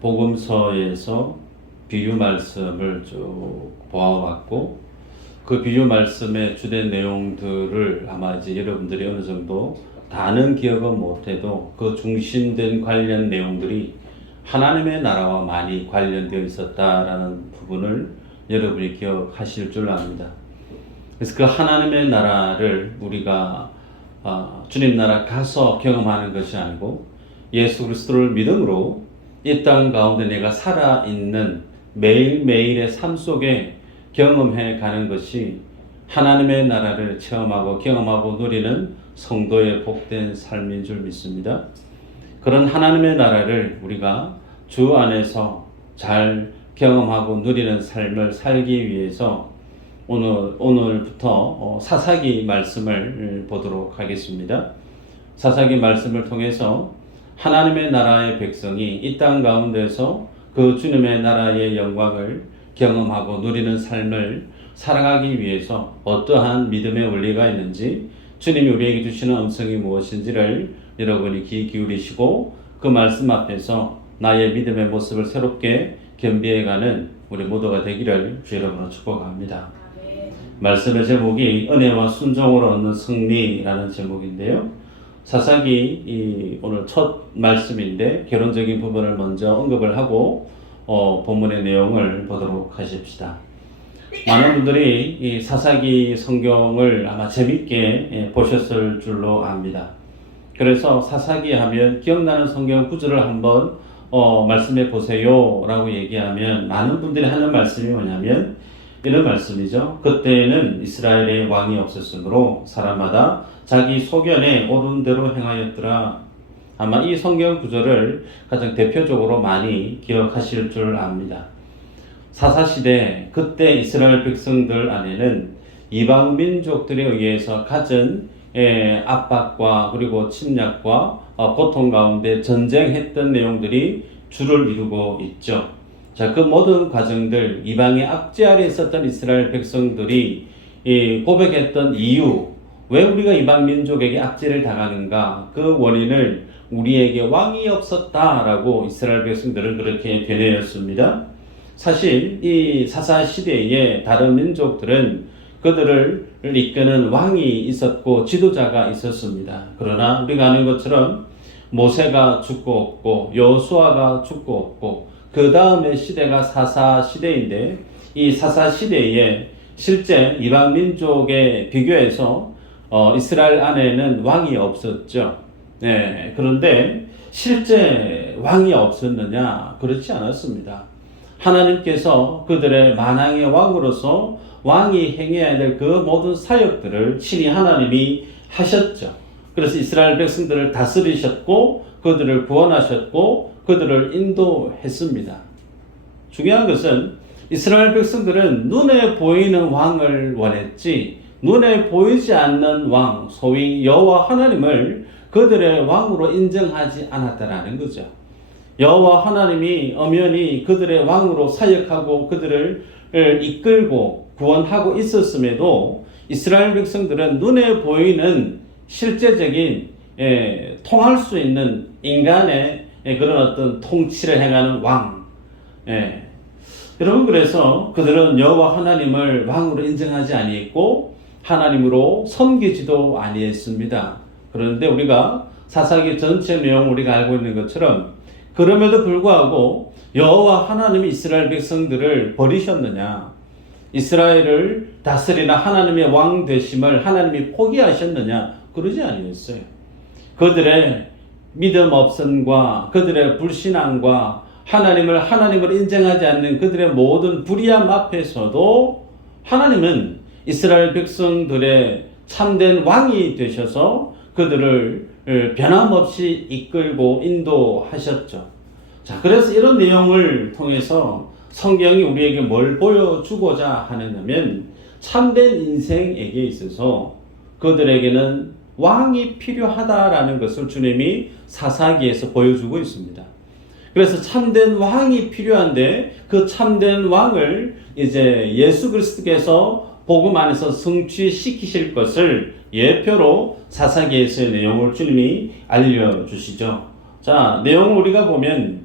복음서에서 비유 말씀을 쭉 보아왔고, 그 비유 말씀의 주된 내용들을 아마 이제 여러분들이 어느 정도 다는 기억은 못해도 그 중심된 관련 내용들이 하나님의 나라와 많이 관련되어 있었다라는 부분을 여러분이 기억하실 줄 압니다. 그래서 그 하나님의 나라를 우리가 주님 나라 가서 경험하는 것이 아니고 예수 그리스도를 믿음으로 이 땅 가운데 내가 살아있는 매일매일의 삶 속에 경험해 가는 것이 하나님의 나라를 체험하고 경험하고 누리는 성도의 복된 삶인 줄 믿습니다. 그런 하나님의 나라를 우리가 주 안에서 잘 경험하고 누리는 삶을 살기 위해서 오늘부터 사사기 말씀을 보도록 하겠습니다. 사사기 말씀을 통해서 하나님의 나라의 백성이 이 땅 가운데서 그 주님의 나라의 영광을 경험하고 누리는 삶을 살아가기 위해서 어떠한 믿음의 원리가 있는지, 주님이 우리에게 주시는 음성이 무엇인지를 여러분이 귀 기울이시고 그 말씀 앞에서 나의 믿음의 모습을 새롭게 겸비해가는 우리 모두가 되기를 여러분으로 축복합니다. 말씀의 제목이 은혜와 순종으로 얻는 승리라는 제목인데요. 사사기 오늘 첫 말씀인데 결론적인 부분을 먼저 언급을 하고 본문의 내용을 보도록 하십시다. 많은 분들이 이 사사기 성경을 아마 재밌게 보셨을 줄로 압니다. 그래서 사사기 하면 기억나는 성경 구절을 한번 말씀해 보세요 라고 얘기하면 많은 분들이 하는 말씀이 뭐냐면 이런 말씀이죠. 그때는 이스라엘에 왕이 없었으므로 사람마다 자기 소견에 옳은 대로 행하였더라. 아마 이 성경 구절을 가장 대표적으로 많이 기억하실 줄 압니다. 사사시대 그때 이스라엘 백성들 안에는 이방 민족들에 의해서 갖은 압박과 그리고 침략과 고통 가운데 전쟁했던 내용들이 주를 이루고 있죠. 자, 그 모든 과정들, 이방의 압제 아래에 있었던 이스라엘 백성들이 고백했던 이유, 왜 우리가 이방 민족에게 압제를 당하는가, 그 원인을 우리에게 왕이 없었다라고 이스라엘 백성들은 그렇게 되뇌었습니다. 사실 이 사사 시대의 다른 민족들은 그들을 이끄는 왕이 있었고 지도자가 있었습니다. 그러나 우리가 아는 것처럼 모세가 죽고 없고 여호수아가 죽고 없고 그 다음의 시대가 사사 시대인데, 이 사사 시대에 실제 이방 민족에 비교해서 이스라엘 안에는 왕이 없었죠. 네, 그런데 실제 왕이 없었느냐? 그렇지 않았습니다. 하나님께서 그들의 만왕의 왕으로서 왕이 행해야 될 그 모든 사역들을 친히 하나님이 하셨죠. 그래서 이스라엘 백성들을 다스리셨고 그들을 구원하셨고 그들을 인도했습니다. 중요한 것은 이스라엘 백성들은 눈에 보이는 왕을 원했지 눈에 보이지 않는 왕, 소위 여호와 하나님을 그들의 왕으로 인정하지 않았다라는 거죠. 여호와 하나님이 엄연히 그들의 왕으로 사역하고 그들을 이끌고 구원하고 있었음에도 이스라엘 백성들은 눈에 보이는 실제적인 통할 수 있는 인간의 그런 어떤 통치를 행하는 왕, 여러분, 그래서 그들은 여호와 하나님을 왕으로 인정하지 아니했고 하나님으로 섬기지도 아니했습니다. 그런데 우리가 사사기 전체 내용 우리가 알고 있는 것처럼 그럼에도 불구하고 여호와 하나님이 이스라엘 백성들을 버리셨느냐, 이스라엘을 다스리는 하나님의 왕 되심을 하나님이 포기하셨느냐, 그러지 아니었어요. 그들의 믿음 없음과 그들의 불신앙과 하나님을 인정하지 않는 그들의 모든 불의함 앞에서도 하나님은 이스라엘 백성들의 참된 왕이 되셔서 그들을 변함없이 이끌고 인도하셨죠. 자, 그래서 이런 내용을 통해서 성경이 우리에게 뭘 보여주고자 하느냐면 참된 인생에게 있어서 그들에게는 왕이 필요하다라는 것을 주님이 사사기에서 보여주고 있습니다. 그래서 참된 왕이 필요한데 그 참된 왕을 이제 예수 그리스도께서 복음 안에서 성취시키실 것을 예표로 사사기에서의 내용을 주님이 알려주시죠. 자, 내용을 우리가 보면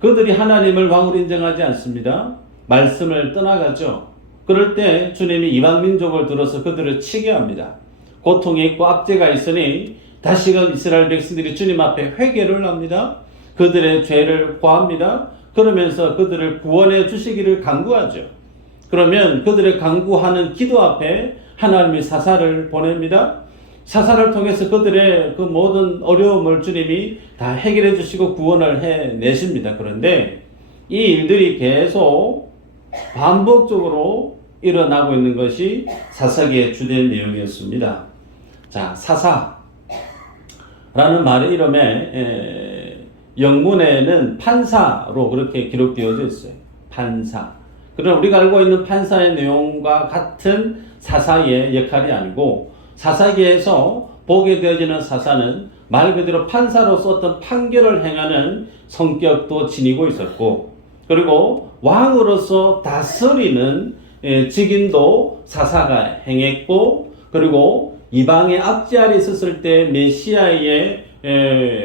그들이 하나님을 왕으로 인정하지 않습니다. 말씀을 떠나가죠. 그럴 때 주님이 이방 민족을 들어서 그들을 치게 합니다. 고통이 있고 압제가 있으니 다시금 이스라엘 백성들이 주님 앞에 회개를 합니다. 그들의 죄를 고합니다. 그러면서 그들을 구원해 주시기를 간구하죠. 그러면 그들의 간구하는 기도 앞에 하나님이 사사를 보냅니다. 사사를 통해서 그들의 그 모든 어려움을 주님이 다 해결해 주시고 구원을 해내십니다. 그런데 이 일들이 계속 반복적으로 일어나고 있는 것이 사사기의 주된 내용이었습니다. 자, 사사라는 말의 이름에 영문에는 판사로 그렇게 기록되어져 있어요. 판사. 그러나 우리가 알고 있는 판사의 내용과 같은 사사의 역할이 아니고 사사기에서 보게 되어지는 사사는 말 그대로 판사로서 어떤 판결을 행하는 성격도 지니고 있었고, 그리고 왕으로서 다스리는 직인도 사사가 행했고, 그리고 이방의 압제 아래 있었을 때 메시아의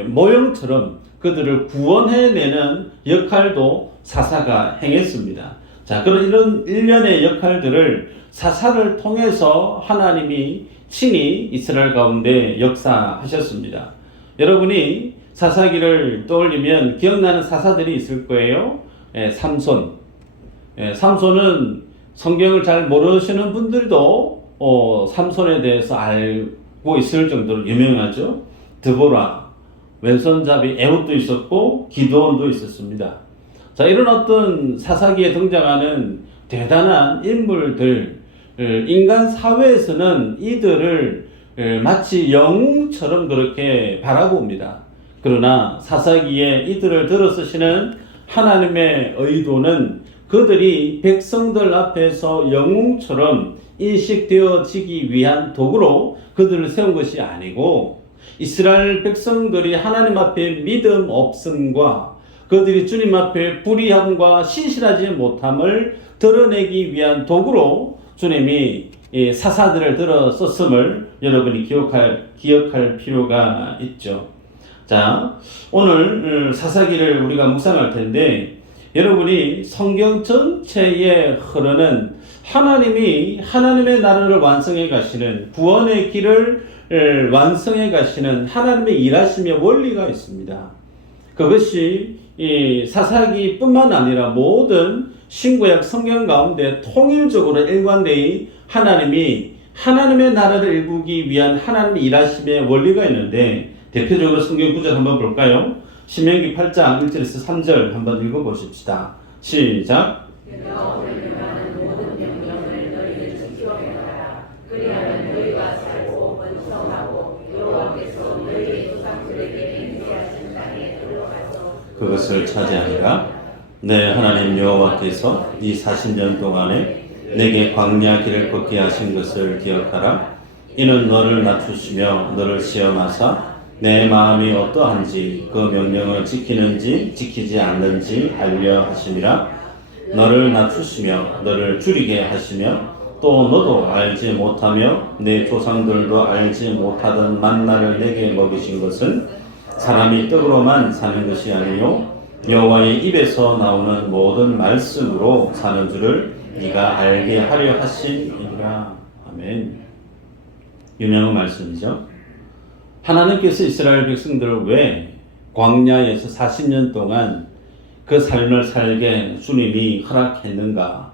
모형처럼 그들을 구원해내는 역할도 사사가 행했습니다. 자, 그런 이런 일련의 역할들을 사사를 통해서 하나님이 친히 이스라엘 가운데 역사하셨습니다. 여러분이 사사기를 떠올리면 기억나는 사사들이 있을 거예요. 삼손. 삼손은 성경을 잘 모르시는 분들도 삼손에 대해서 알고 있을 정도로 유명하죠. 드보라, 왼손잡이 에훗도 있었고 기드온도 있었습니다. 자, 이런 어떤 사사기에 등장하는 대단한 인물들, 인간 사회에서는 이들을 마치 영웅처럼 그렇게 바라봅니다. 그러나 사사기에 이들을 들어쓰시는 하나님의 의도는 그들이 백성들 앞에서 영웅처럼 인식되어지기 위한 도구로 그들을 세운 것이 아니고, 이스라엘 백성들이 하나님 앞에 믿음 없음과 그들이 주님 앞에 불의함과 신실하지 못함을 드러내기 위한 도구로 주님이 사사들을 들어 썼음을 여러분이 기억할 필요가 있죠. 자, 오늘 사사기를 우리가 묵상할 텐데, 여러분이 성경 전체에 흐르는 하나님이 하나님의 나라를 완성해 가시는, 구원의 길을 완성해 가시는 하나님의 일하심의 원리가 있습니다. 그것이 이 사사기뿐만 아니라 모든 신구약 성경 가운데 통일적으로 일관되이 하나님이 하나님의 나라를 이루기 위한 하나님의 일하심의 원리가 있는데, 대표적으로 성경 구절 한번 볼까요? 신명기 8장 1절에서 3절 한번 읽어보십시다. 시작. 그것을 차지하니라. 내 하나님 여호와께서 이 40년 동안에 내게 광야 길을 걷게 하신 것을 기억하라. 이는 너를 낮추시며 너를 시험하사 내 마음이 어떠한지 그 명령을 지키는지 지키지 않는지 알려 하심이라. 너를 낮추시며 너를 줄이게 하시며 또 너도 알지 못하며 내 조상들도 알지 못하던 만나를 내게 먹이신 것은 사람이 떡으로만 사는 것이 아니요 여호와의 입에서 나오는 모든 말씀으로 사는 줄을 네가 알게 하려 하심이니라. 아멘. 유명한 말씀이죠. 하나님께서 이스라엘 백성들을 왜 광야에서 40년 동안 그 삶을 살게 주님이 허락했는가?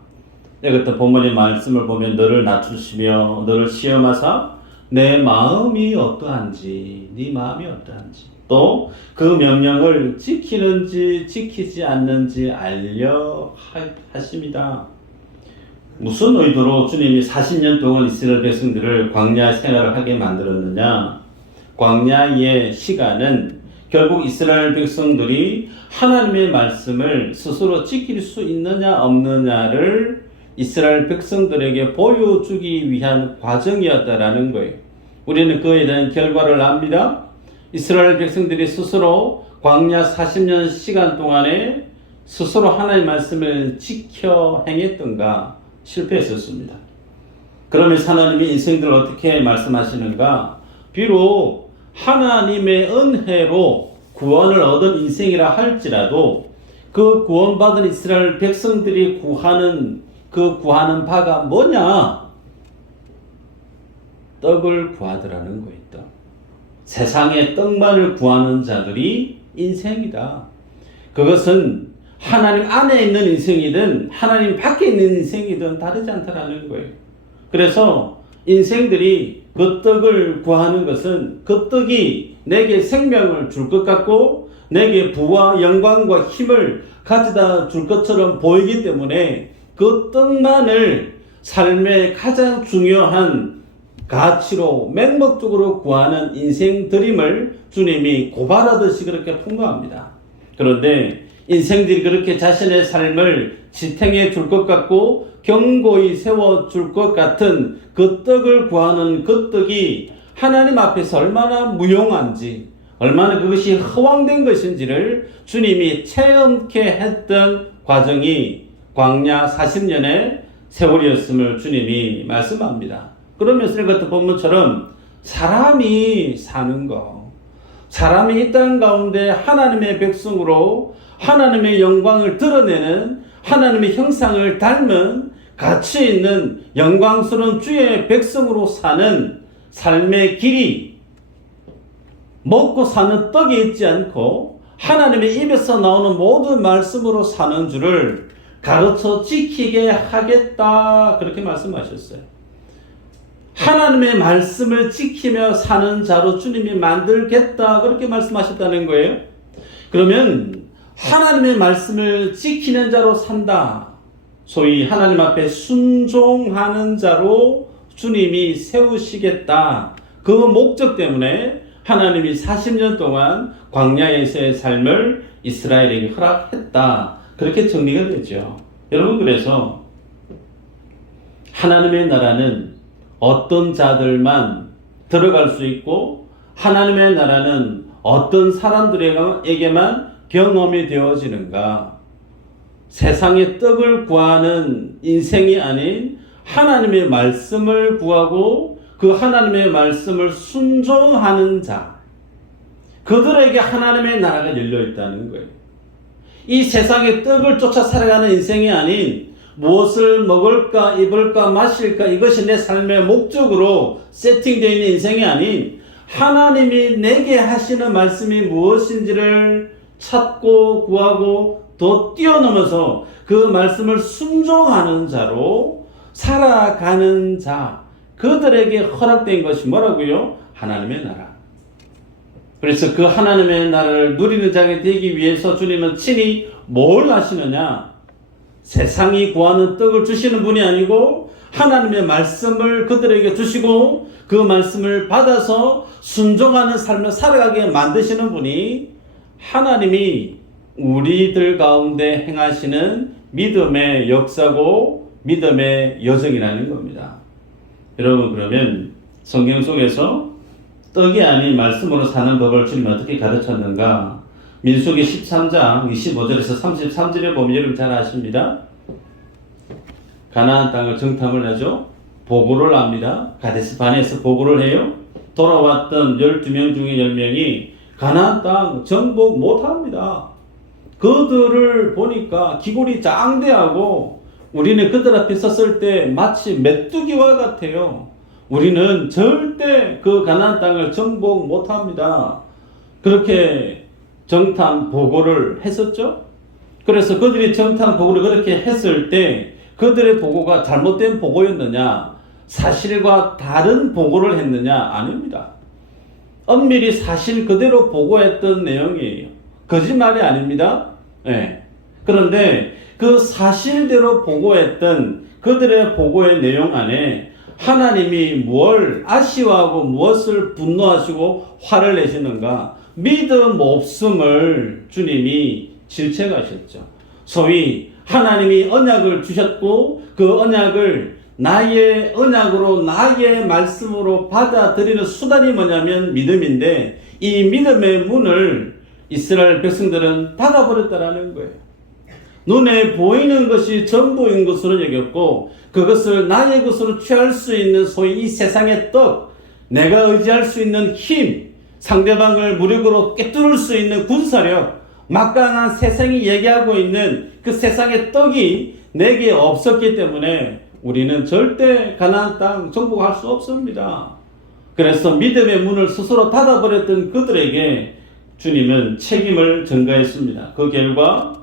이것도 본문의 말씀을 보면 너를 낮추시며 너를 시험하사 내 마음이 어떠한지, 네 마음이 어떠한지, 또 그 명령을 지키는지 지키지 않는지 알려 하십니다. 무슨 의도로 주님이 40년 동안 이스라엘 백성들을 광야 생활을 하게 만들었느냐? 광야의 시간은 결국 이스라엘 백성들이 하나님의 말씀을 스스로 지킬 수 있느냐 없느냐를 이스라엘 백성들에게 보여주기 위한 과정이었다라는 거예요. 우리는 그에 대한 결과를 압니다. 이스라엘 백성들이 스스로 광야 40년 시간 동안에 스스로 하나님의 말씀을 지켜 행했던가? 실패했었습니다. 그러면서 하나님이 인생들을 어떻게 말씀하시는가? 비록 하나님의 은혜로 구원을 얻은 인생이라 할지라도 그 구원받은 이스라엘 백성들이 구하는 바가 뭐냐? 떡을 구하더라는 거있다. 세상에 떡만을 구하는 자들이 인생이다. 그것은 하나님 안에 있는 인생이든 하나님 밖에 있는 인생이든 다르지 않다라는 거예요. 그래서 인생들이 그 떡을 구하는 것은 그 떡이 내게 생명을 줄 것 같고 내게 부와 영광과 힘을 가져다 줄 것처럼 보이기 때문에 그 떡만을 삶의 가장 중요한 가치로 맹목적으로 구하는 인생들임을 주님이 고발하듯이 그렇게 풍부합니다. 그런데 인생들이 그렇게 자신의 삶을 지탱해 줄 것 같고 견고히 세워줄 것 같은 그 떡을 구하는 그 떡이 하나님 앞에서 얼마나 무용한지, 얼마나 그것이 허황된 것인지를 주님이 체험케 했던 과정이 광야 40년의 세월이었음을 주님이 말씀합니다. 그러면서 이것도 본문처럼 사람이 사는 것, 사람이 이 땅 가운데 하나님의 백성으로 하나님의 영광을 드러내는 하나님의 형상을 닮은 가치 있는 영광스러운 주의 백성으로 사는 삶의 길이 먹고 사는 떡이 있지 않고 하나님의 입에서 나오는 모든 말씀으로 사는 줄을 가르쳐 지키게 하겠다, 그렇게 말씀하셨어요. 하나님의 말씀을 지키며 사는 자로 주님이 만들겠다, 그렇게 말씀하셨다는 거예요. 그러면 하나님의 말씀을 지키는 자로 산다, 소위 하나님 앞에 순종하는 자로 주님이 세우시겠다, 그 목적 때문에 하나님이 40년 동안 광야에서의 삶을 이스라엘에게 허락했다, 그렇게 정리가 되죠. 여러분, 그래서 하나님의 나라는 어떤 자들만 들어갈 수 있고 하나님의 나라는 어떤 사람들에게만 경험이 되어지는가? 세상의 떡을 구하는 인생이 아닌 하나님의 말씀을 구하고 그 하나님의 말씀을 순종하는 자, 그들에게 하나님의 나라가 열려 있다는 거예요. 이 세상의 떡을 쫓아 살아가는 인생이 아닌 무엇을 먹을까, 입을까, 마실까, 이것이 내 삶의 목적으로 세팅되어 있는 인생이 아닌 하나님이 내게 하시는 말씀이 무엇인지를 찾고 구하고 더 뛰어넘어서 그 말씀을 순종하는 자로 살아가는 자, 그들에게 허락된 것이 뭐라고요? 하나님의 나라. 그래서 그 하나님의 나라를 누리는 자가 되기 위해서 주님은 친히 뭘 하시느냐? 세상이 구하는 떡을 주시는 분이 아니고 하나님의 말씀을 그들에게 주시고 그 말씀을 받아서 순종하는 삶을 살아가게 만드시는 분이 하나님이 우리들 가운데 행하시는 믿음의 역사고 믿음의 여정이라는 겁니다. 여러분, 그러면 성경 속에서 떡이 아닌 말씀으로 사는 법을 주님은 어떻게 가르쳤는가? 민수기 13장 25절에서 33절에 보면 여러분 잘 아십니다. 가나안 땅을 정탐을 하죠. 보고를 합니다. 가데스 바네에서 보고를 해요. 돌아왔던 12명 중에 10명이 가나안 땅 정복 못합니다. 그들을 보니까 기골이 장대하고 우리는 그들 앞에 섰을 때 마치 메뚜기와 같아요. 우리는 절대 그 가나안 땅을 정복 못합니다. 그렇게 정탐 보고를 했었죠. 그래서 그들이 정탐 보고를 그렇게 했을 때 그들의 보고가 잘못된 보고였느냐, 사실과 다른 보고를 했느냐? 아닙니다. 엄밀히 사실 그대로 보고했던 내용이에요. 거짓말이 아닙니다. 네. 그런데 그 사실대로 보고했던 그들의 보고의 내용 안에 하나님이 뭘 아쉬워하고 무엇을 분노하시고 화를 내시는가? 믿음 없음을 주님이 질책하셨죠. 소위 하나님이 언약을 주셨고 그 언약을 나의 언약으로 나의 말씀으로 받아들이는 수단이 뭐냐면 믿음인데 이 믿음의 문을 이스라엘 백성들은 닫아버렸다라는 거예요. 눈에 보이는 것이 전부인 것으로 여겼고 그것을 나의 것으로 취할 수 있는 소위 이 세상의 떡, 내가 의지할 수 있는 힘, 상대방을 무력으로 꿰뚫을 수 있는 군사력, 막강한 세상이 얘기하고 있는 그 세상의 떡이 내게 없었기 때문에 우리는 절대 가나안 땅 정복할 수 없습니다. 그래서 믿음의 문을 스스로 닫아버렸던 그들에게 주님은 책임을 전가했습니다. 그 결과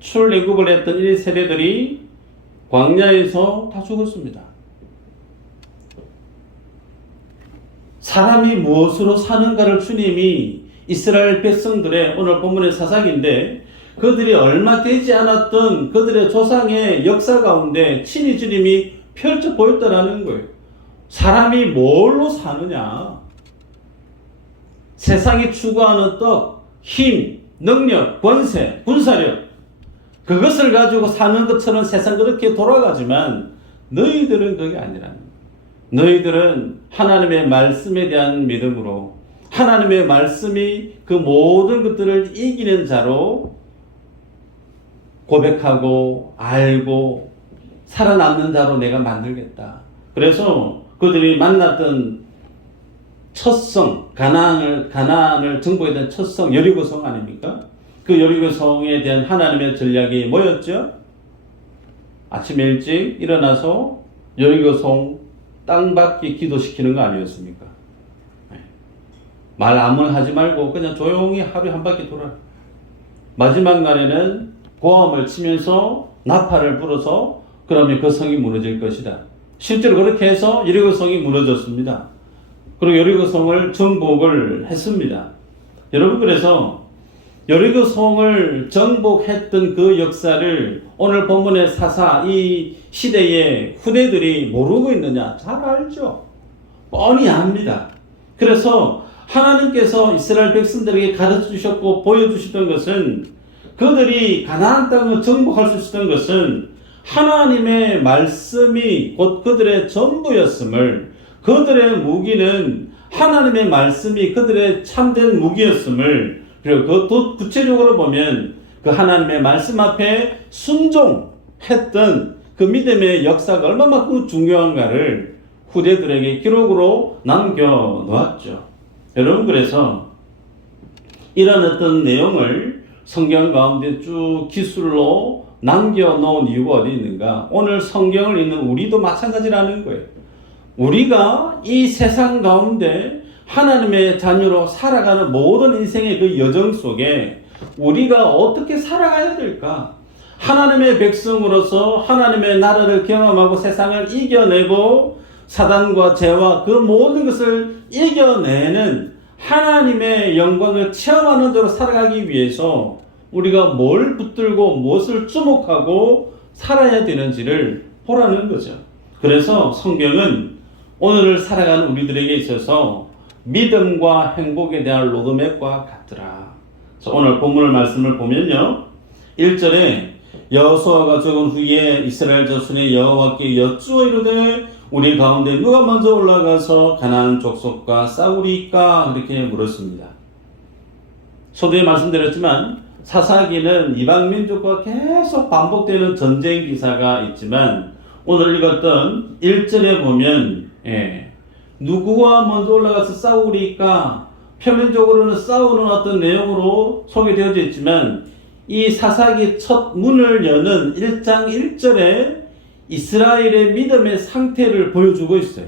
출애굽을 했던 이 세대들이 광야에서 다 죽었습니다. 사람이 무엇으로 사는가를 주님이 이스라엘 백성들의 오늘 본문의 사사기인데 그들이 얼마 되지 않았던 그들의 조상의 역사 가운데 친히 주님이 펼쳐 보였다라는 거예요. 사람이 뭘로 사느냐? 세상이 추구하는 떡, 힘, 능력, 권세, 군사력 그것을 가지고 사는 것처럼 세상 그렇게 돌아가지만 너희들은 그게 아니라는 거예요. 너희들은 하나님의 말씀에 대한 믿음으로 하나님의 말씀이 그 모든 것들을 이기는 자로 고백하고 알고 살아남는 자로 내가 만들겠다. 그래서 그들이 만났던 첫 성, 가나안을 정복했던 첫 성, 여리고 성 아닙니까? 그 여리고 성에 대한 하나님의 전략이 뭐였죠? 아침에 일찍 일어나서 여리고 성 땅밖에 기도시키는 거 아니었습니까? 말 아무 하지 말고 그냥 조용히 하루에 한 바퀴 돌아. 마지막 날에는 고함을 치면서 나팔을 불어서 그러면 그 성이 무너질 것이다. 실제로 그렇게 해서 여리고 성이 무너졌습니다. 그리고 여리고 성을 정복을 했습니다. 여러분 그래서 여리고 성을 정복했던 그 역사를 오늘 본문의 사사 이 시대의 후대들이 모르고 있느냐? 잘 알죠. 뻔히 압니다. 그래서 하나님께서 이스라엘 백성들에게 가르쳐 주셨고 보여주시던 것은 그들이 가나안 땅을 정복할 수 있었던 것은 하나님의 말씀이 곧 그들의 전부였음을 그들의 무기는 하나님의 말씀이 그들의 참된 무기였음을 그리고 그것도 구체적으로 보면 그 하나님의 말씀 앞에 순종했던 그 믿음의 역사가 얼마만큼 중요한가를 후대들에게 기록으로 남겨놓았죠. 여러분 그래서 이런 어떤 내용을 성경 가운데 쭉 기술로 남겨놓은 이유가 어디 있는가? 오늘 성경을 읽는 우리도 마찬가지라는 거예요. 우리가 이 세상 가운데 하나님의 자녀로 살아가는 모든 인생의 그 여정 속에 우리가 어떻게 살아가야 될까? 하나님의 백성으로서 하나님의 나라를 경험하고 세상을 이겨내고 사단과 죄와 그 모든 것을 이겨내는 하나님의 영광을 체험하는 대로 살아가기 위해서 우리가 뭘 붙들고 무엇을 주목하고 살아야 되는지를 보라는 거죠. 그래서 성경은 오늘을 살아가는 우리들에게 있어서 믿음과 행복에 대한 로드맵과 같더라. 그래서 오늘 본문의 말씀을 보면요. 1절에 여호수아가 죽은 후에 이스라엘 자손의 여호와께 여쭈어 이르되 우리 가운데 누가 먼저 올라가서 가나안 족속과 싸우리까? 그렇게 물었습니다. 소두에 말씀드렸지만 사사기는 이방 민족과 계속 반복되는 전쟁 기사가 있지만 오늘 읽었던 1절에 보면 누구와 먼저 올라가서 싸우리까? 표면적으로는 싸우는 어떤 내용으로 소개되어져 있지만 이 사사기 첫 문을 여는 1장 1절에 이스라엘의 믿음의 상태를 보여주고 있어요.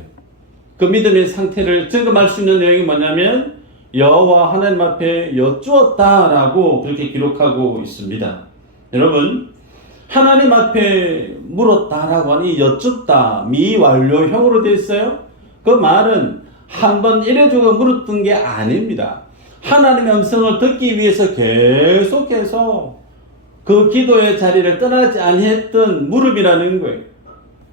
그 믿음의 상태를 점검할 수 있는 내용이 뭐냐면 여호와 하나님 앞에 여쭈었다라고 그렇게 기록하고 있습니다. 여러분 하나님 앞에 물었다라고 하니 여쭙다 미완료형으로 되어 있어요. 그 말은 한번 이래주고 물었던 게 아닙니다. 하나님의 음성을 듣기 위해서 계속해서 그 기도의 자리를 떠나지 아니했던 물음이라는 거예요.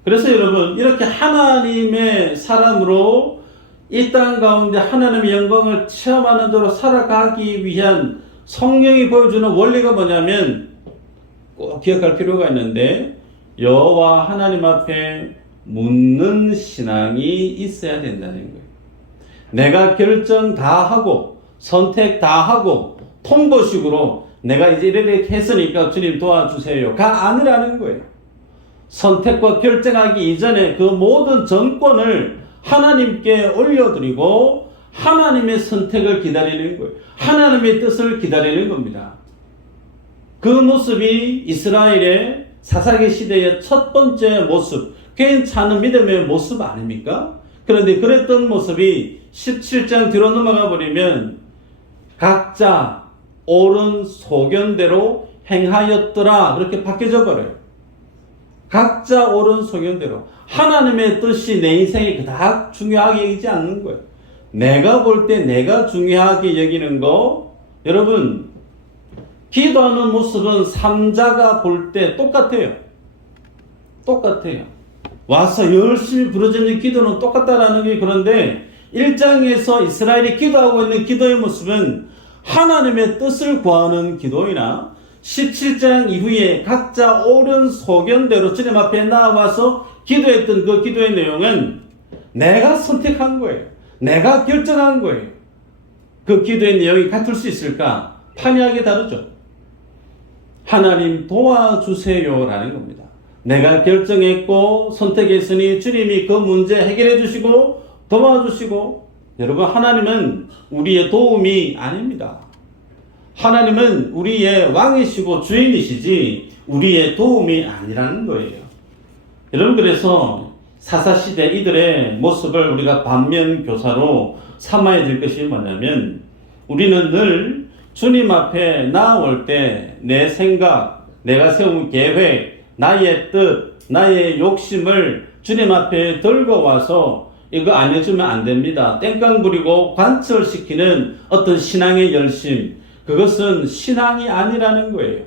그래서 여러분 이렇게 하나님의 사람으로 이 땅 가운데 하나님의 영광을 체험하는 대로 살아가기 위한 성경이 보여주는 원리가 뭐냐면 꼭 기억할 필요가 있는데 여호와 하나님 앞에 묻는 신앙이 있어야 된다는 거예요. 내가 결정 다 하고 선택 다 하고 통보식으로 내가 이제 이렇게 했으니까 주님 도와주세요가 아니라는 거예요. 선택과 결정하기 이전에 그 모든 전권을 하나님께 올려드리고 하나님의 선택을 기다리는 거예요. 하나님의 뜻을 기다리는 겁니다. 그 모습이 이스라엘의 사사기 시대의 첫 번째 모습, 괜찮은 믿음의 모습 아닙니까? 그런데 그랬던 모습이 17장 뒤로 넘어가 버리면 각자 옳은 소견대로 행하였더라 그렇게 바뀌어져 버려요. 각자 옳은 소견대로. 하나님의 뜻이 내 인생에 그닥 중요하게 여기지 않는 거예요. 내가 볼 때 내가 중요하게 여기는 거, 여러분 기도하는 모습은 삼자가 볼 때 똑같아요. 똑같아요. 와서 열심히 부르짖는 기도는 똑같다라는 게, 그런데 1장에서 이스라엘이 기도하고 있는 기도의 모습은 하나님의 뜻을 구하는 기도이나 17장 이후에 각자 옳은 소견대로 주님 앞에 나와서 기도했던 그 기도의 내용은 내가 선택한 거예요. 내가 결정한 거예요. 그 기도의 내용이 같을 수 있을까? 판이하게 다르죠. 하나님 도와주세요라는 겁니다. 내가 결정했고 선택했으니 주님이 그 문제 해결해 주시고 도와주시고. 여러분, 하나님은 우리의 도움이 아닙니다. 하나님은 우리의 왕이시고 주인이시지 우리의 도움이 아니라는 거예요. 여러분, 그래서 사사시대 이들의 모습을 우리가 반면교사로 삼아야 될 것이 뭐냐면, 우리는 늘 주님 앞에 나올 때 내 생각, 내가 세운 계획, 나의 뜻, 나의 욕심을 주님 앞에 들고 와서 이거 안 해주면 안 됩니다. 땡깡 부리고 관철시키는 어떤 신앙의 열심, 그것은 신앙이 아니라는 거예요.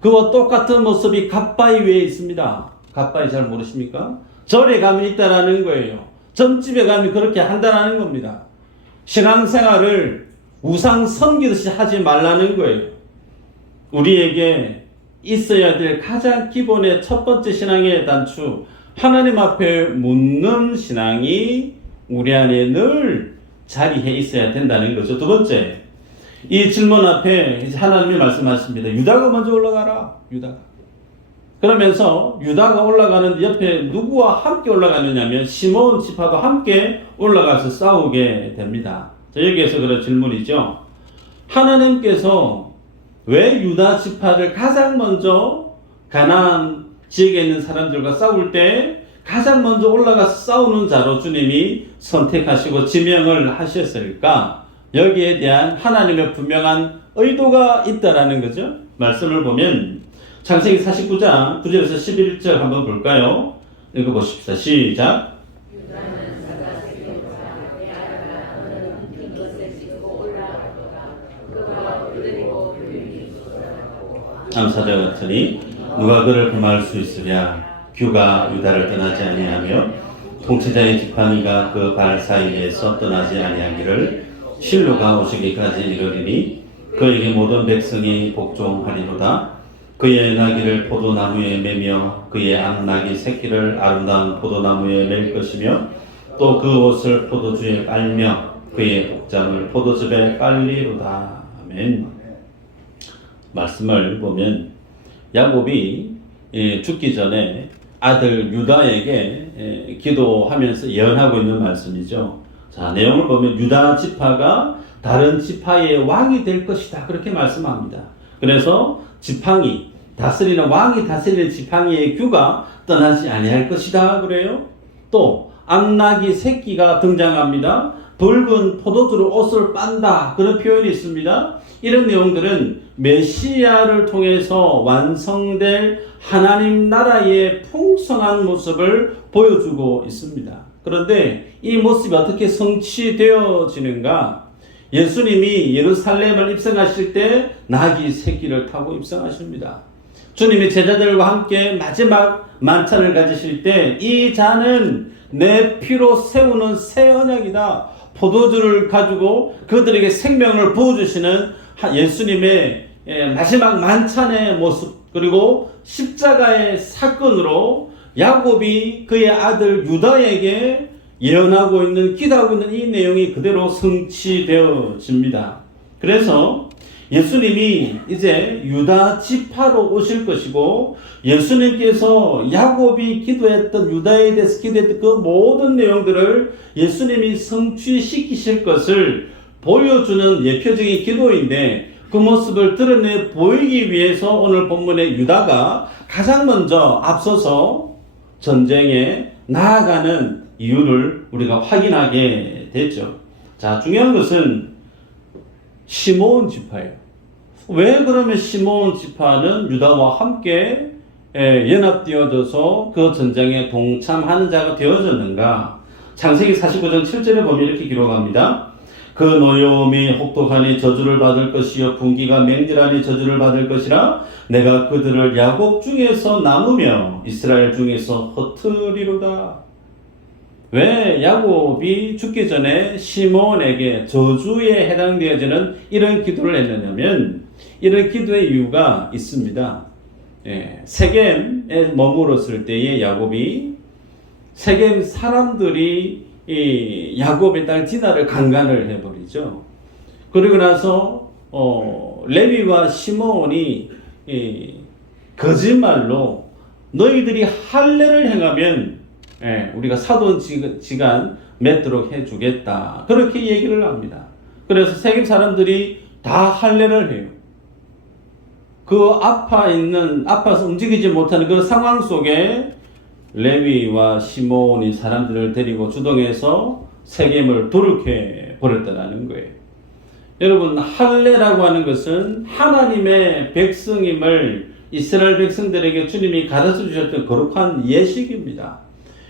그와 똑같은 모습이 갓바위 위에 있습니다. 갓바위 잘 모르십니까? 절에 가면 있다라는 거예요. 점집에 가면 그렇게 한다라는 겁니다. 신앙생활을 우상 섬기듯이 하지 말라는 거예요. 우리에게 있어야 될 가장 기본의 첫 번째 신앙의 단추, 하나님 앞에 묻는 신앙이 우리 안에 늘 자리해 있어야 된다는 거죠. 두 번째, 이 질문 앞에 하나님이 말씀하십니다. 유다가 먼저 올라가라. 유다가. 그러면서 유다가 올라가는 옆에 누구와 함께 올라가느냐면 시몬 지파도 함께 올라가서 싸우게 됩니다. 자, 여기에서 그런 질문이죠. 하나님께서 왜 유다 지파를 가장 먼저 가나안 지역에 있는 사람들과 싸울 때 가장 먼저 올라가서 싸우는 자로 주님이 선택하시고 지명을 하셨을까? 여기에 대한 하나님의 분명한 의도가 있다라는 거죠. 말씀을 보면 창세기 49장 9절에서 11절 한번 볼까요? 읽어보십시다. 시작. 암사자 같으니 누가 그를 금할 수 있으랴. 규가 유다를 떠나지 아니하며 통치자의 지팡이가 그 발 사이에서 떠나지 아니하기를 실로가 오시기까지 이르리니 그에게 모든 백성이 복종하리로다. 그의 나귀를 포도나무에 매며 그의 암나귀 새끼를 아름다운 포도나무에 맬 것이며 또 그 옷을 포도주에 빨며 그의 복장을 포도즙에 빨리로다. 아멘. 말씀을 보면 야곱이 죽기 전에 아들 유다에게 기도하면서 예언하고 있는 말씀이죠. 자, 내용을 보면 유다 지파가 다른 지파의 왕이 될 것이다. 그렇게 말씀합니다. 그래서 지팡이, 다스리는 왕이 다스리는 지팡이의 규가 떠나지 아니할 것이다. 그래요. 또 암나귀 새끼가 등장합니다. 붉은 포도주로 옷을 빤다. 그런 표현이 있습니다. 이런 내용들은 메시아를 통해서 완성될 하나님 나라의 풍성한 모습을 보여주고 있습니다. 그런데 이 모습이 어떻게 성취되어지는가? 예수님이 예루살렘을 입성하실 때 나귀 새끼를 타고 입성하십니다. 주님이 제자들과 함께 마지막 만찬을 가지실 때 이 잔은 내 피로 세우는 새 언약이다. 포도주를 가지고 그들에게 생명을 부어주시는 예수님의 마지막 만찬의 모습, 그리고 십자가의 사건으로 야곱이 그의 아들 유다에게 예언하고 있는, 기도하고 있는 이 내용이 그대로 성취되어집니다. 그래서 예수님이 이제 유다 지파로 오실 것이고, 예수님께서 야곱이 기도했던, 유다에 대해서 기도했던 그 모든 내용들을 예수님이 성취시키실 것을 보여주는 예표적인 기도인데, 그 모습을 드러내 보이기 위해서 오늘 본문의 유다가 가장 먼저 앞서서 전쟁에 나아가는 이유를 우리가 확인하게 됐죠. 자, 중요한 것은 시므온 지파예요. 왜 그러면 시므온 지파는 유다와 함께 연합되어져서 그 전쟁에 동참하는 자가 되어졌는가? 창세기 49장 7절에 보면 이렇게 기록합니다. 그 노여움이 혹독하니 저주를 받을 것이요 분기가 맹렬하니 저주를 받을 것이라 내가 그들을 야곱 중에서 남으며 이스라엘 중에서 흩으리로다. 왜 야곱이 죽기 전에 시므온에게 저주에 해당되어지는 이런 기도를 했느냐면 이런 기도의 이유가 있습니다. 세겜에 머물었을 때에 야곱이 세겜 사람들이 이 야곱의 딸 디나를 강간을 해버리죠. 그리고 나서 레위와 시므온이 거짓말로 너희들이 할례를 행하면 우리가 사돈지간 맺도록 해주겠다. 그렇게 얘기를 합니다. 그래서 세겜 사람들이 다 할례를 해요. 그 아파서 움직이지 못하는 그 상황 속에 레위와 시므온이 사람들을 데리고 주동해서 세겜을 도륙해 버렸다는 거예요. 여러분, 할례라고 하는 것은 하나님의 백성임을 이스라엘 백성들에게 주님이 가르쳐 주셨던 거룩한 예식입니다.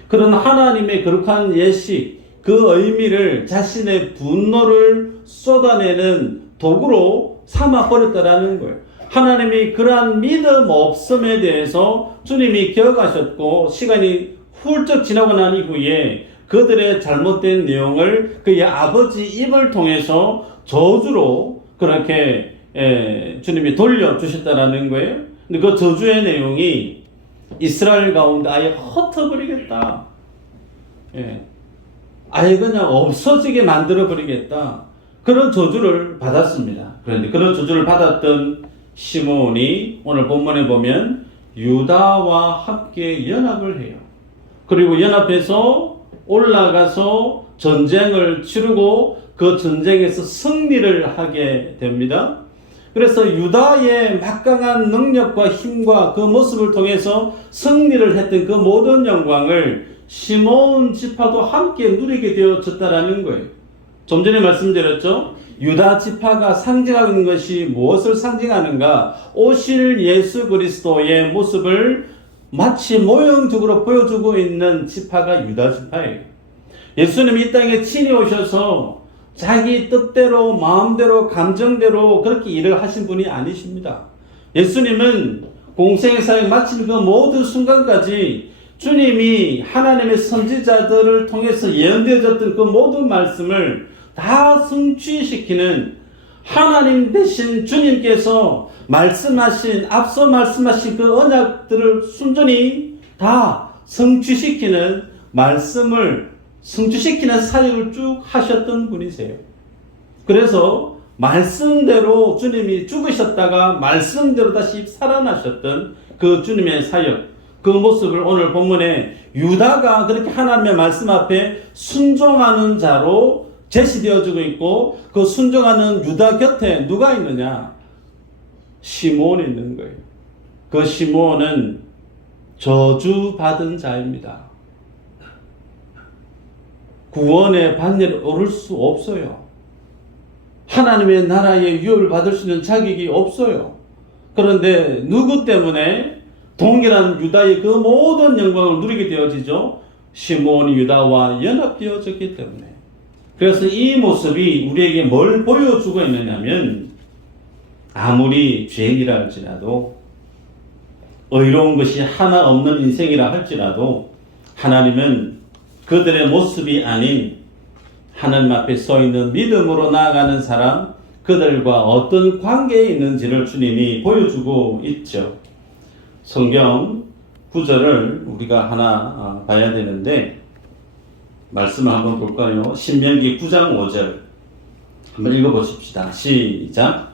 그런 하나님의 거룩한 예식, 그 의미를 자신의 분노를 쏟아내는 도구로 삼아 버렸다는 거예요. 하나님이 그러한 믿음 없음에 대해서 주님이 기억하셨고 시간이 훌쩍 지나고 난 이후에 그들의 잘못된 내용을 그의 아버지 입을 통해서 저주로 그렇게 주님이 돌려주셨다는 거예요. 근데 그 저주의 내용이 이스라엘 가운데 아예 흩어버리겠다. 아예 그냥 없어지게 만들어버리겠다. 그런 저주를 받았습니다. 그런데 그런 저주를 받았던 시므온이 오늘 본문에 보면 유다와 함께 연합을 해요. 그리고 연합해서 올라가서 전쟁을 치르고 그 전쟁에서 승리를 하게 됩니다. 그래서 유다의 막강한 능력과 힘과 그 모습을 통해서 승리를 했던 그 모든 영광을 시므온 지파도 함께 누리게 되어졌다라는 거예요. 좀 전에 말씀드렸죠. 유다 지파가 상징하는 것이 무엇을 상징하는가? 오실 예수 그리스도의 모습을 마치 모형적으로 보여주고 있는 지파가 유다 지파예요. 예수님이 이 땅에 친히 오셔서 자기 뜻대로 마음대로 감정대로 그렇게 일을 하신 분이 아니십니다. 예수님은 공생의 사역 마친 그 모든 순간까지 주님이 하나님의 선지자들을 통해서 예언되어졌던 그 모든 말씀을 다 성취시키는 하나님 대신 주님께서 앞서 말씀하신 그 언약들을 순전히 다 성취시키는 말씀을 성취시키는 사역을 쭉 하셨던 분이세요. 그래서 말씀대로 주님이 죽으셨다가 말씀대로 다시 살아나셨던 그 주님의 사역, 그 모습을 오늘 본문에 유다가 그렇게 하나님의 말씀 앞에 순종하는 자로 제시되어지고 있고 그 순종하는 유다 곁에 누가 있느냐? 시므온이 있는 거예요. 그 시므온은 저주받은 자입니다. 구원의 반열에 오를 수 없어요. 하나님의 나라의 유업을 받을 수 있는 자격이 없어요. 그런데 누구 때문에 동일한 유다의 그 모든 영광을 누리게 되어지죠? 시므온이 유다와 연합되어졌기 때문에. 그래서 이 모습이 우리에게 뭘 보여주고 있느냐면 아무리 죄인이라 할지라도 의로운 것이 하나 없는 인생이라 할지라도 하나님은 그들의 모습이 아닌 하나님 앞에 서 있는 믿음으로 나아가는 사람, 그들과 어떤 관계에 있는지를 주님이 보여주고 있죠. 성경 구절을 우리가 하나 봐야 되는데 말씀을 한번 볼까요? 신명기 9장 5절 한번 읽어보십시다. 시작.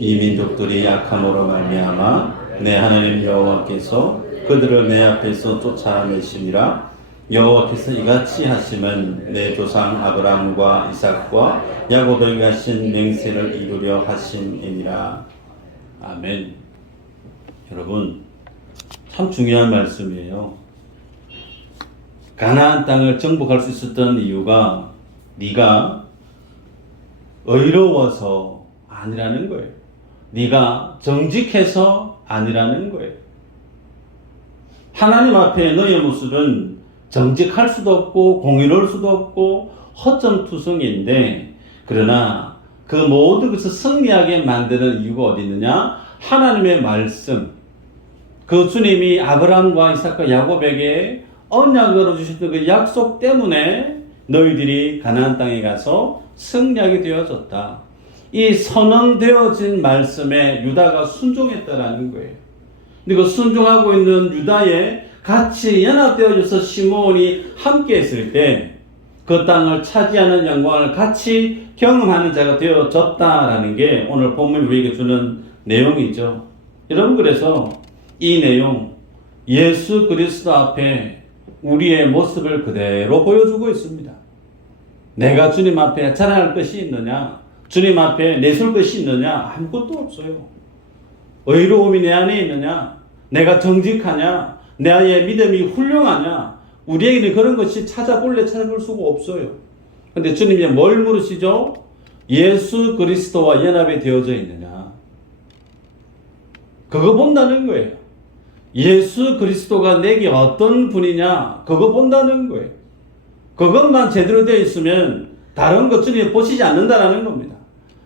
이 민족들이 약함으로 말미암아 내 하나님 여호와께서 그들을 내 앞에서 쫓아내시니라. 여호와께서 이같이 하심은 내 조상 아브라함과 이삭과 야곱에게 하신 맹세를 이루려 하심이니라. 아멘. 여러분, 참 중요한 말씀이에요. 가나안 땅을 정복할 수 있었던 이유가 네가 의로워서 아니라는 거예요. 네가 정직해서 아니라는 거예요. 하나님 앞에 너의 모습은 정직할 수도 없고 공의로울 수도 없고 허점투성인데, 그러나 그 모든 것을 승리하게 만드는 이유가 어디 있느냐? 하나님의 말씀. 그 주님이 아브라함과 이삭과 야곱에게 언약으로 주셨던 그 약속 때문에 너희들이 가나안 땅에 가서 승리하게 되어졌다. 이 선언되어진 말씀에 유다가 순종했다라는 거예요. 근데 그 순종하고 있는 유다에 같이 연합되어져서 시므온이 함께 했을 때 그 땅을 차지하는 영광을 같이 경험하는 자가 되어졌다라는 게 오늘 본문이 우리에게 주는 내용이죠. 여러분, 그래서 이 내용, 예수 그리스도 앞에 우리의 모습을 그대로 보여주고 있습니다. 내가 주님 앞에 자랑할 것이 있느냐? 주님 앞에 내세울 것이 있느냐? 아무것도 없어요. 의로움이 내 안에 있느냐? 내가 정직하냐? 나의 믿음이 훌륭하냐? 우리에게는 그런 것이 찾아볼 수가 없어요. 근데 주님이 뭘 물으시죠? 예수 그리스도와 연합이 되어져 있느냐? 그거 본다는 거예요. 예수 그리스도가 내게 어떤 분이냐? 그거 본다는 거예요. 그것만 제대로 되어 있으면 다른 것 주님이 보시지 않는다라는 겁니다.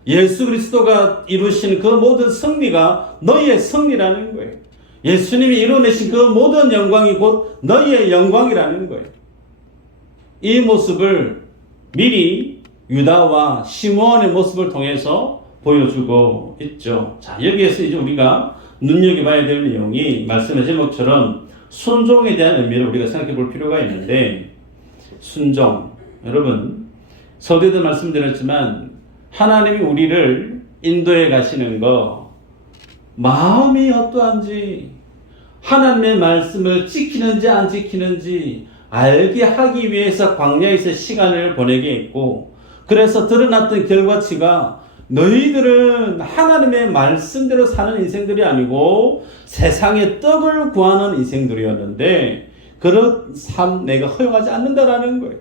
예수 그리스도가 이루신 그 모든 승리가 너희의 승리라는 거예요. 예수님이 이루어내신 그 모든 영광이 곧 너희의 영광이라는 거예요. 이 모습을 미리 유다와 시므온의 모습을 통해서 보여주고 있죠. 자, 여기에서 이제 우리가 눈여겨봐야 될 내용이 말씀의 제목처럼 순종에 대한 의미를 우리가 생각해 볼 필요가 있는데, 순종. 여러분, 서두에도 말씀드렸지만 하나님이 우리를 인도해 가시는 거, 마음이 어떠한지, 하나님의 말씀을 지키는지 안 지키는지 알게 하기 위해서 광야에서 시간을 보내게 했고, 그래서 드러났던 결과치가 너희들은 하나님의 말씀대로 사는 인생들이 아니고 세상의 떡을 구하는 인생들이었는데 그런 삶 내가 허용하지 않는다라는 거예요.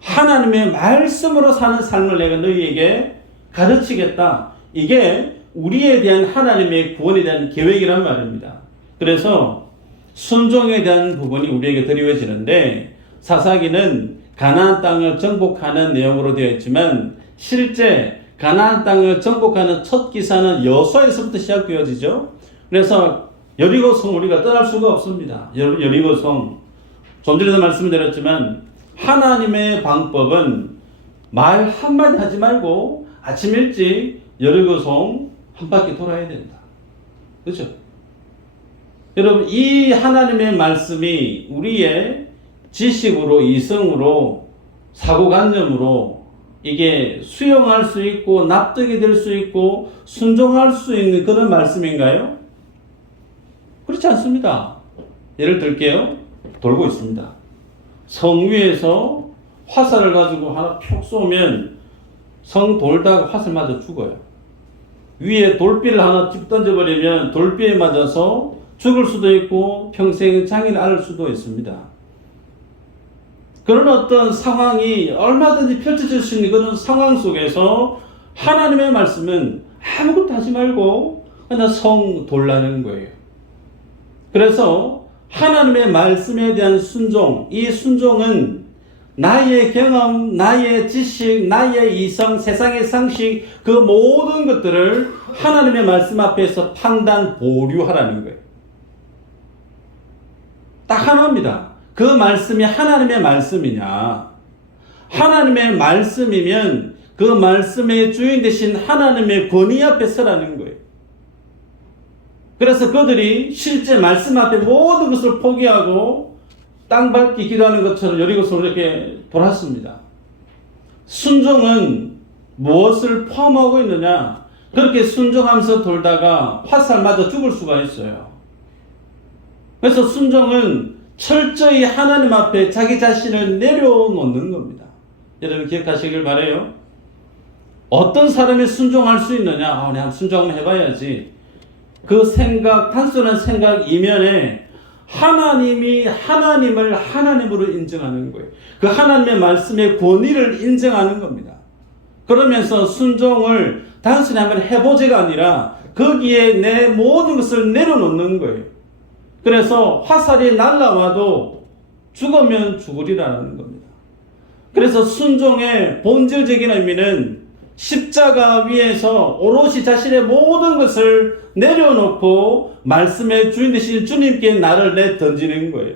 하나님의 말씀으로 사는 삶을 내가 너희에게 가르치겠다. 이게 우리에 대한 하나님의 구원에 대한 계획이란 말입니다. 그래서 순종에 대한 부분이 우리에게 드리워지는데, 사사기는 가나안 땅을 정복하는 내용으로 되어 있지만 실제 가나안 땅을 정복하는 첫 기사는 여호수아에서부터 시작되어지죠. 그래서 여리고성 우리가 떠날 수가 없습니다. 여러분, 여리고성 좀 전에도 말씀드렸지만 하나님의 방법은 말 한마디 하지 말고 아침 일찍 여리고성 한 바퀴 돌아야 된다. 그렇죠? 여러분, 이 하나님의 말씀이 우리의 지식으로, 이성으로, 사고관념으로 이게 수용할 수 있고 납득이 될 수 있고 순종할 수 있는 그런 말씀인가요? 그렇지 않습니다. 예를 들게요. 돌고 있습니다. 성 위에서 화살을 가지고 하나 푹 쏘면 성 돌다가 화살 맞아 죽어요. 위에 돌비를 하나 쭉 던져버리면 돌비에 맞아서 죽을 수도 있고 평생 장애를 앓을 수도 있습니다. 그런 어떤 상황이 얼마든지 펼쳐질 수 있는 그런 상황 속에서 하나님의 말씀은 아무것도 하지 말고 그냥 성 돌라는 거예요. 그래서 하나님의 말씀에 대한 순종, 이 순종은 나의 경험, 나의 지식, 나의 이성, 세상의 상식, 그 모든 것들을 하나님의 말씀 앞에서 판단, 보류하라는 거예요. 딱 하나입니다. 그 말씀이 하나님의 말씀이냐? 하나님의 말씀이면 그 말씀의 주인 되신 하나님의 권위 앞에 서라는 거예요. 그래서 그들이 실제 말씀 앞에 모든 것을 포기하고 땅 밟기 기도하는 것처럼 여리고성을 이렇게 돌았습니다. 순종은 무엇을 포함하고 있느냐? 그렇게 순종하면서 돌다가 화살 맞아 죽을 수가 있어요. 그래서 순종은 철저히 하나님 앞에 자기 자신을 내려놓는 겁니다. 여러분 기억하시길 바라요. 어떤 사람이 순종할 수 있느냐? 내가 순종 한번 해봐야지. 그 생각, 단순한 생각 이면에 하나님이 하나님을 하나님으로 인정하는 거예요. 그 하나님의 말씀의 권위를 인정하는 겁니다. 그러면서 순종을 단순히 한번 해보지가 아니라 거기에 내 모든 것을 내려놓는 거예요. 그래서 화살이 날아와도 죽으면 죽으리라는 겁니다. 그래서 순종의 본질적인 의미는 십자가 위에서 오롯이 자신의 모든 것을 내려놓고 말씀의 주인 되신 주님께 나를 내던지는 거예요.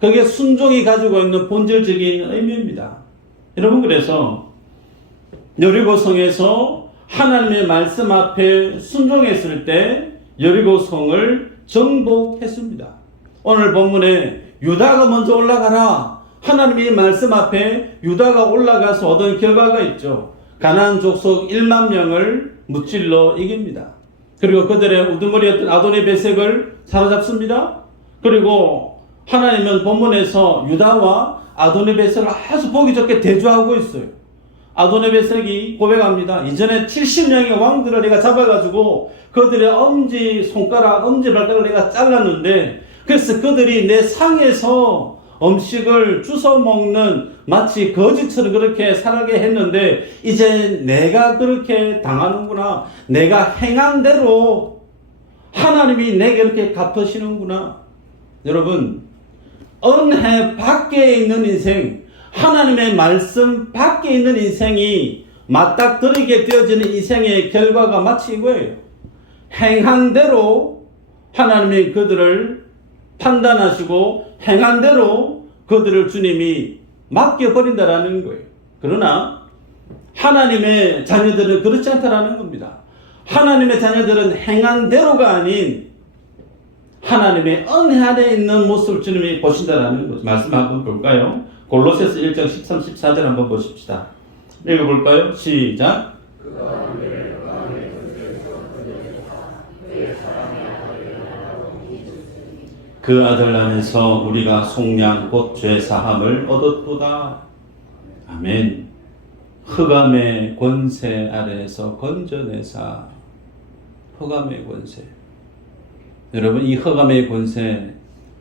그게 순종이 가지고 있는 본질적인 의미입니다. 여러분, 그래서 여리고성에서 하나님의 말씀 앞에 순종했을 때 여리고성을 정복했습니다. 오늘 본문에 유다가 먼저 올라가라. 하나님의 말씀 앞에 유다가 올라가서 얻은 결과가 있죠. 가나안 족속 1만 명을 무찔러 이깁니다. 그리고 그들의 우두머리였던 아도니베섹을 사로잡습니다. 그리고 하나님은 본문에서 유다와 아도니베섹을 아주 보기 좋게 대조하고 있어요. 아도니베섹이 고백합니다. 이전에 70명의 왕들을 내가 잡아가지고 그들의 엄지 손가락, 엄지 발가락을 내가 잘랐는데, 그래서 그들이 내 상에서 음식을 주워 먹는 마치 거지처럼 그렇게 살게 했는데 이제 내가 그렇게 당하는구나. 내가 행한 대로 하나님이 내게 이렇게 갚으시는구나. 여러분, 은혜 밖에 있는 인생, 하나님의 말씀 밖에 있는 인생이 맞닥뜨리게 되어지는 인생의 결과가 마치 이거예요. 행한 대로 하나님이 그들을 판단하시고 행한 대로 그들을 주님이 맡겨버린다라는 거예요. 그러나 하나님의 자녀들은 그렇지 않다라는 겁니다. 하나님의 자녀들은 행한 대로가 아닌 하나님의 은혜 안에 있는 모습을 주님이 보신다라는 거죠. 말씀 한번 볼까요? 골로새서 1장 13, 14절 한번 보십시다. 읽어볼까요? 시작. 그 아들 안에서 우리가 속량 곧 죄사함을 얻었도다. 아멘. 흑암의 권세 아래에서 건져내사. 흑암의 권세. 여러분, 이 흑암의 권세,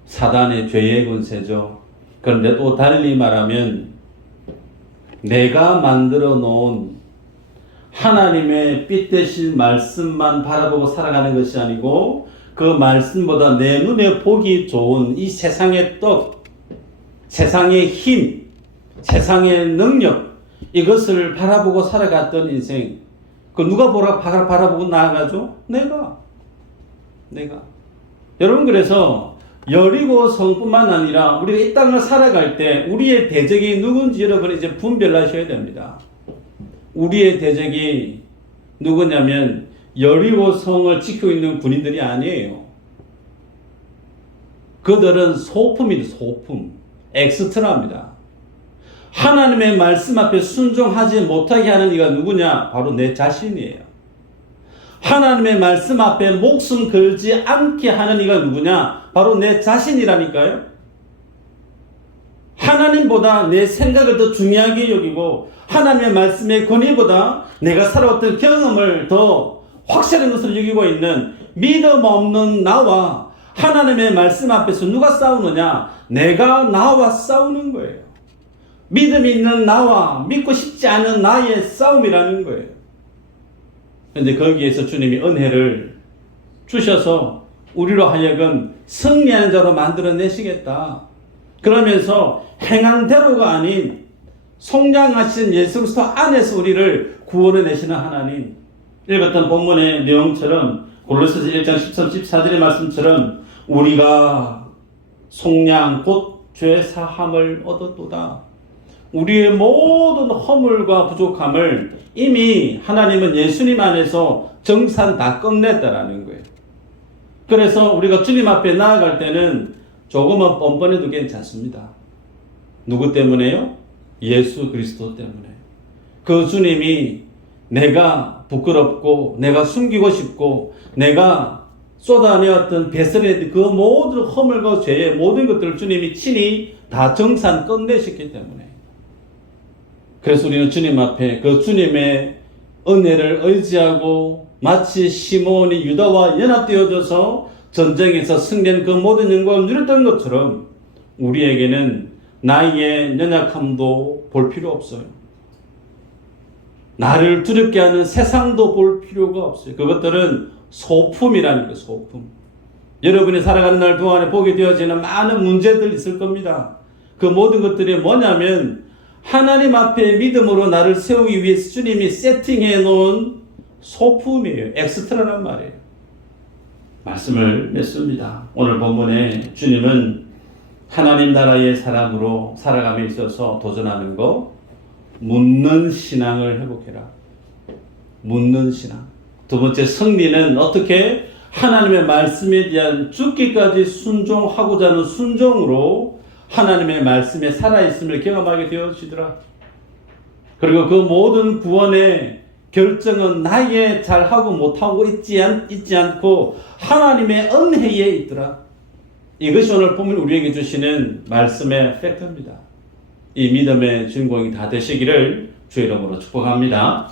사단의 죄의 권세죠. 그런데 또 달리 말하면 내가 만들어 놓은 하나님의 빛대신 말씀만 바라보고 살아가는 것이 아니고 그 말씀보다 내 눈에 보기 좋은 이 세상의 떡, 세상의 힘, 세상의 능력, 이것을 바라보고 살아갔던 인생. 그 누가 바라보고 나아가죠? 내가. 여러분, 그래서 여리고 성뿐만 아니라 우리가 이 땅을 살아갈 때 우리의 대적이 누군지 여러분 이제 분별하셔야 됩니다. 우리의 대적이 누구냐면 여리고 성을 지키고 있는 군인들이 아니에요. 그들은 소품입니다. 소품. 엑스트라입니다. 하나님의 말씀 앞에 순종하지 못하게 하는 이가 누구냐? 바로 내 자신이에요. 하나님의 말씀 앞에 목숨 걸지 않게 하는 이가 누구냐? 바로 내 자신이라니까요. 하나님보다 내 생각을 더 중요하게 여기고 하나님의 말씀의 권위보다 내가 살아왔던 경험을 더 확실한 것을 여기고 있는 믿음 없는 나와 하나님의 말씀 앞에서 누가 싸우느냐? 내가 나와 싸우는 거예요. 믿음이 있는 나와 믿고 싶지 않은 나의 싸움이라는 거예요. 그런데 거기에서 주님이 은혜를 주셔서 우리로 하여금 승리하는 자로 만들어내시겠다. 그러면서 행한 대로가 아닌 속량하신 예수 그리스도 안에서 우리를 구원해내시는 하나님. 읽었던 본문의 내용처럼 골로새서 1장 13, 14절의 말씀처럼 우리가 속량 곧 죄사함을 얻었도다. 우리의 모든 허물과 부족함을 이미 하나님은 예수님 안에서 정산 다 끝냈다라는 거예요. 그래서 우리가 주님 앞에 나아갈 때는 조금은 뻔뻔해도 괜찮습니다. 누구 때문에요? 예수 그리스도 때문에. 그 주님이 내가 부끄럽고 내가 숨기고 싶고 내가 쏟아내었던 베스레드 그 모든 허물과 죄의 모든 것들을 주님이 친히 다 정산 끝내셨기 때문에, 그래서 우리는 주님 앞에 그 주님의 은혜를 의지하고 마치 시몬이 유다와 연합되어져서 전쟁에서 승리한 그 모든 영광을 누렸던 것처럼 우리에게는 나의 연약함도 볼 필요 없어요. 나를 두렵게 하는 세상도 볼 필요가 없어요. 그것들은 소품이라는 거예요. 소품. 여러분이 살아가는 날 동안에 보게 되어지는 많은 문제들이 있을 겁니다. 그 모든 것들이 뭐냐면 하나님 앞에 믿음으로 나를 세우기 위해서 주님이 세팅해 놓은 소품이에요. 엑스트라란 말이에요. 말씀을 맺습니다. 오늘 본문에 주님은 하나님 나라의 사람으로 살아감에 있어서 도전하는 거, 묻는 신앙을 회복해라. 묻는 신앙. 두 번째, 승리는 어떻게? 하나님의 말씀에 대한 죽기까지 순종하고자 하는 순종으로 하나님의 말씀에 살아있음을 경험하게 되어지더라. 그리고 그 모든 구원의 결정은 나의 잘하고 못하고 있지 않고 하나님의 은혜에 있더라. 이것이 오늘 보면 우리에게 주시는 말씀의 팩트입니다. 이 믿음의 주인공이 다 되시기를 주의 이름으로 축복합니다.